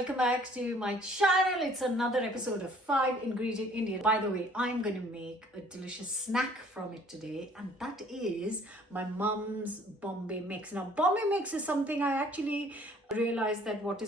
welcome back to my channel. It's another episode of 5 Ingredient Indian. By the way, I'm going to make a delicious snack from it today, and that is my mum's Bombay mix. Now, Bombay mix is something I actually realized that what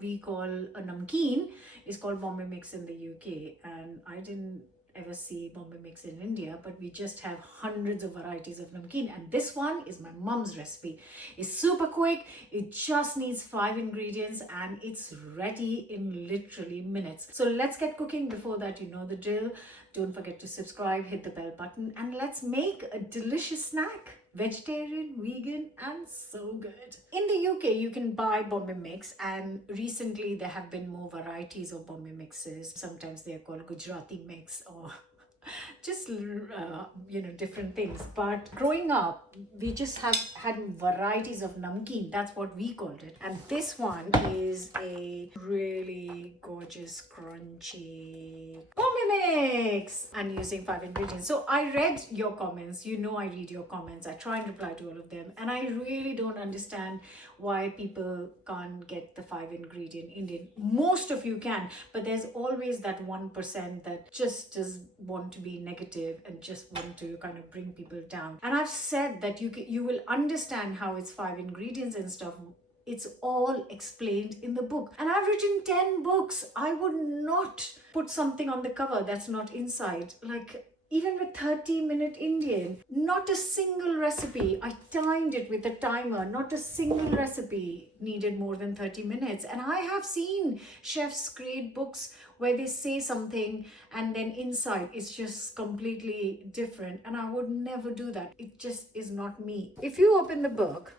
we call a namkeen is called Bombay mix in the UK, and I didn't ever see Bombay mix in India, but we just have hundreds of varieties of namkeen, and this one is my mum's recipe. It's super quick, it just needs 5 ingredients and it's ready in literally minutes. So let's get cooking. Before that, you know the drill. Don't forget to subscribe, hit the bell button, and let's make a delicious snack. Vegetarian, vegan, and so good. In the UK, you can buy Bombay mix, and recently there have been more varieties of Bombay mixes. Sometimes they are called Gujarati mix or just different things. But growing up, we just have had varieties of namkeen. That's what we called it. And this one is a really gorgeous, crunchy Bombay mix, and using 5 ingredients. So I read your comments. You know I read your comments. I try and reply to all of them, and I really don't understand why people can't get the 5 ingredient Indian. Most of you can, but there's always that 1% that just does want to be negative and just want to kind of bring people down. And I've said that you will understand how it's 5 ingredients and stuff. It's all explained in the book, and I've written 10 books. I would not put something on the cover that's not inside. Like, even with 30-minute Indian, not a single recipe, I timed it with a timer, not a single recipe needed more than 30 minutes. And I have seen chefs create books where they say something and then inside it's just completely different. And I would never do that. It just is not me. If you open the book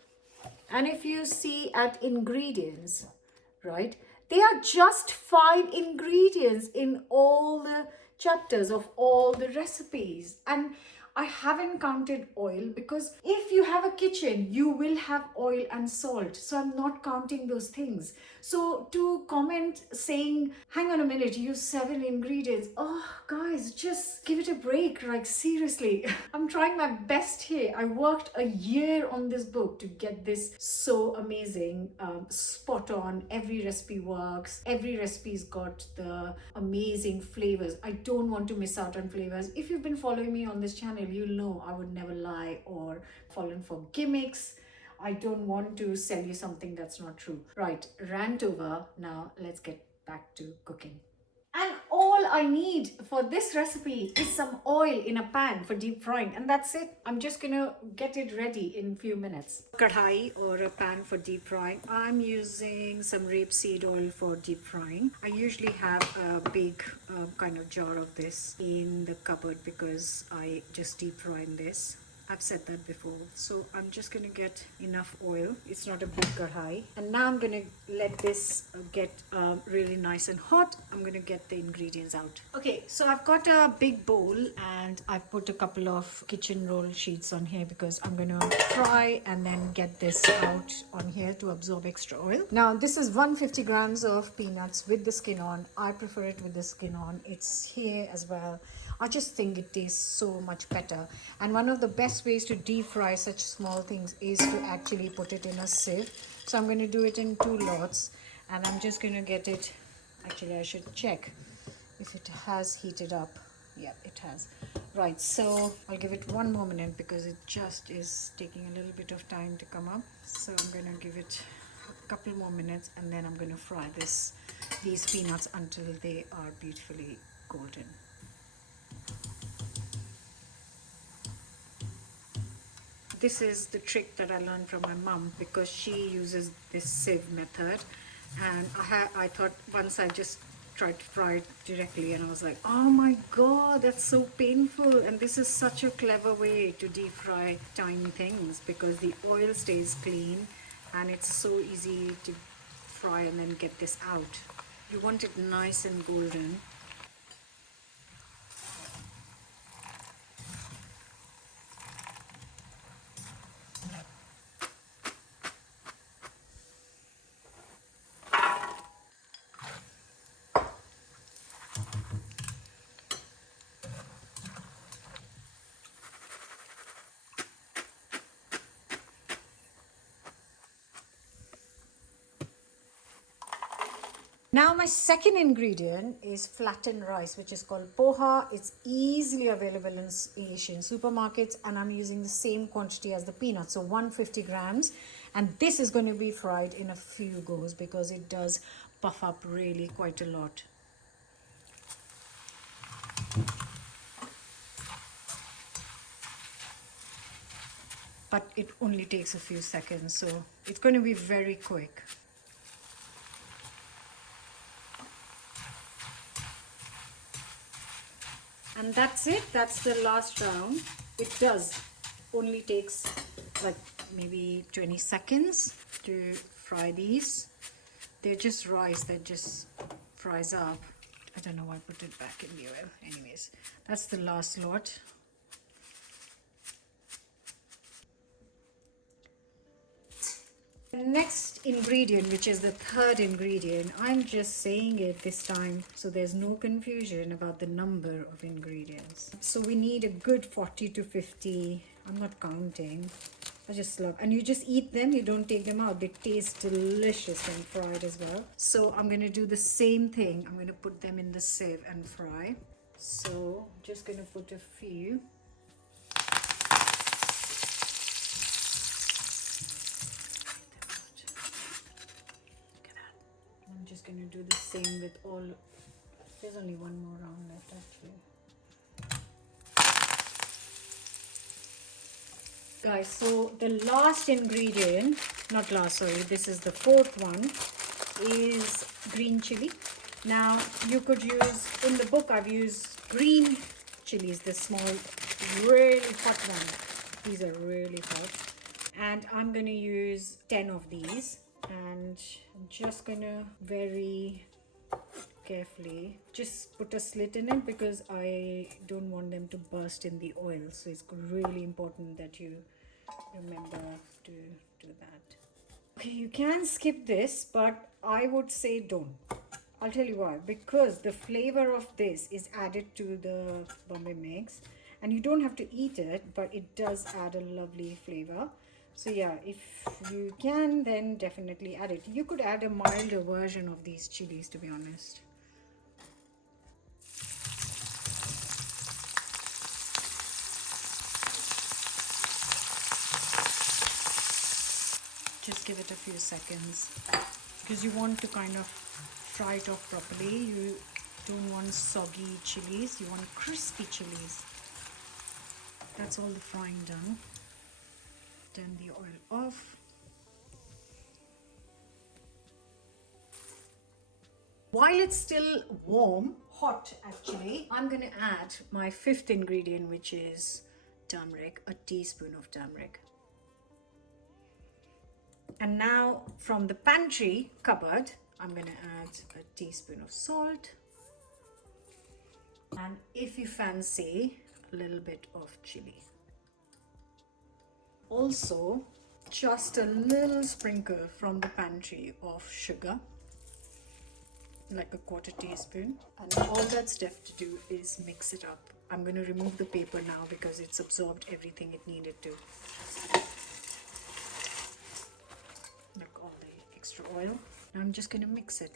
and if you see at ingredients, right, they are just 5 ingredients in all the chapters of all the recipes. And I haven't counted oil, because if you have a kitchen, you will have oil and salt. So I'm not counting those things. So to comment saying, hang on a minute, you use 7 ingredients. Oh, guys, just give it a break. Like, seriously, I'm trying my best here. I worked a year on this book to get this so amazing, spot on. Every recipe works. Every recipe's got the amazing flavors. I don't want to miss out on flavors. If you've been following me on this channel, you'll know I would never lie or fallen for gimmicks. I don't want to sell you something that's not true. Right, rant over. Now let's get back to cooking. And all I need for this recipe is some oil in a pan for deep frying, and that's it. I'm just gonna get it ready in a few minutes. Kadhai or a pan for deep frying. I'm using some rapeseed oil for deep frying. I usually have a big kind of jar of this in the cupboard because I just deep fry in this. I've said that before. So I'm just going to get enough oil. It's not a big kadhai. And now I'm going to let this get really nice and hot. I'm going to get the ingredients out. Okay, so I've got a big bowl and I've put a couple of kitchen roll sheets on here because I'm going to fry and then get this out on here to absorb extra oil. Now this is 150 grams of peanuts with the skin on. I prefer it with the skin on. It's here as well. I just think it tastes so much better. And one of the best ways to deep fry such small things is to actually put it in a sieve. So I'm going to do it in 2 lots, and I'm just going to get it. Actually, I should check if it has heated up. Yeah, it has. Right, so I'll give it 1 more minute because it just is taking a little bit of time to come up. So I'm going to give it a couple more minutes, and then I'm going to fry these peanuts until they are beautifully golden. This is the trick that I learned from my mum, because she uses this sieve method, and I thought once I just tried to fry it directly and I was like, oh my god, that's so painful. And this is such a clever way to deep fry tiny things because the oil stays clean and it's so easy to fry and then get this out. You want it nice and golden. Now my second ingredient is flattened rice, which is called poha. It's easily available in Asian supermarkets, and I'm using the same quantity as the peanuts, so 150 grams. And this is going to be fried in a few goes because it does puff up really quite a lot. But it only takes a few seconds, so it's going to be very quick. And that's it. That's the last round. It does only takes like maybe 20 seconds to fry these. They're just rice that just fries up. I don't know why I put it back in the oil. Anyways, that's the last lot. The next ingredient, which is the third ingredient, I'm just saying it this time so there's no confusion about the number of ingredients. So we need a good 40 to 50. I'm not counting. I just love, and you just eat them, you don't take them out. They taste delicious when fried as well. So I'm going to do the same thing. I'm going to put them in the sieve and fry. So just going to put a few. I'm just going to do the same with all. There's only one more round left actually. Guys, so the last ingredient, not last, sorry, this is the fourth one, is green chili. Now you could use, in the book I've used green chilies, the small, really hot ones. These are really hot. And I'm going to use 10 of these. And I'm just going to very carefully just put a slit in it because I don't want them to burst in the oil. So it's really important that you remember to do that. Okay, you can skip this, but I would say don't. I'll tell you why. Because the flavor of this is added to the Bombay mix, and you don't have to eat it, but it does add a lovely flavor. So yeah, if you can, then definitely add it. You could add a milder version of these chilies, to be honest. Just give it a few seconds because you want to kind of fry it off properly. You don't want soggy chilies, you want crispy chilies. That's all the frying done. Turn the oil off. While it's still warm, hot actually, I'm going to add my fifth ingredient, which is turmeric, a teaspoon of turmeric. And now from the pantry cupboard, I'm going to add a teaspoon of salt. And if you fancy, a little bit of chili. Also, just a little sprinkle from the pantry of sugar, like a quarter teaspoon. And all that's left to do is mix it up. I'm going to remove the paper now because it's absorbed everything it needed to. Look, all the extra oil. Now I'm just going to mix it.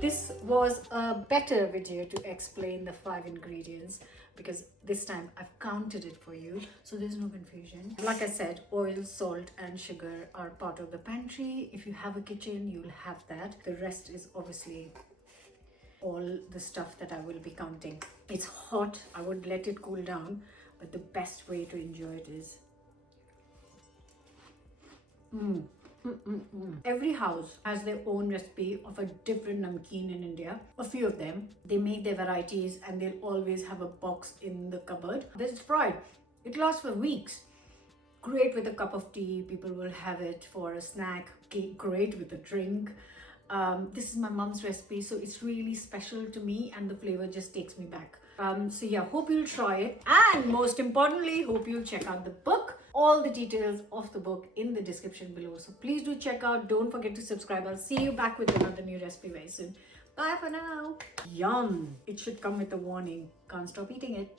This was a better video to explain the 5 ingredients because this time I've counted it for you, so there's no confusion. Like I said, oil, salt and sugar are part of the pantry. If you have a kitchen, you'll have that. The rest is obviously all the stuff that I will be counting. It's hot, I would let it cool down, but the best way to enjoy it is Every house has their own recipe of a different namkeen in India. A few of them, they make their varieties and they'll always have a box in the cupboard. This is fried. It lasts for weeks. Great with a cup of tea. People will have it for a snack. Great with a drink. This is my mom's recipe, so it's really special to me and the flavor just takes me back. So yeah, hope you'll try it, and most importantly, hope you'll check out the book. All the details of the book in the description below, so please do check out. Don't forget to subscribe. I'll see you back with another new recipe very soon. Bye for now. Yum. It should come with a warning. Can't stop eating it.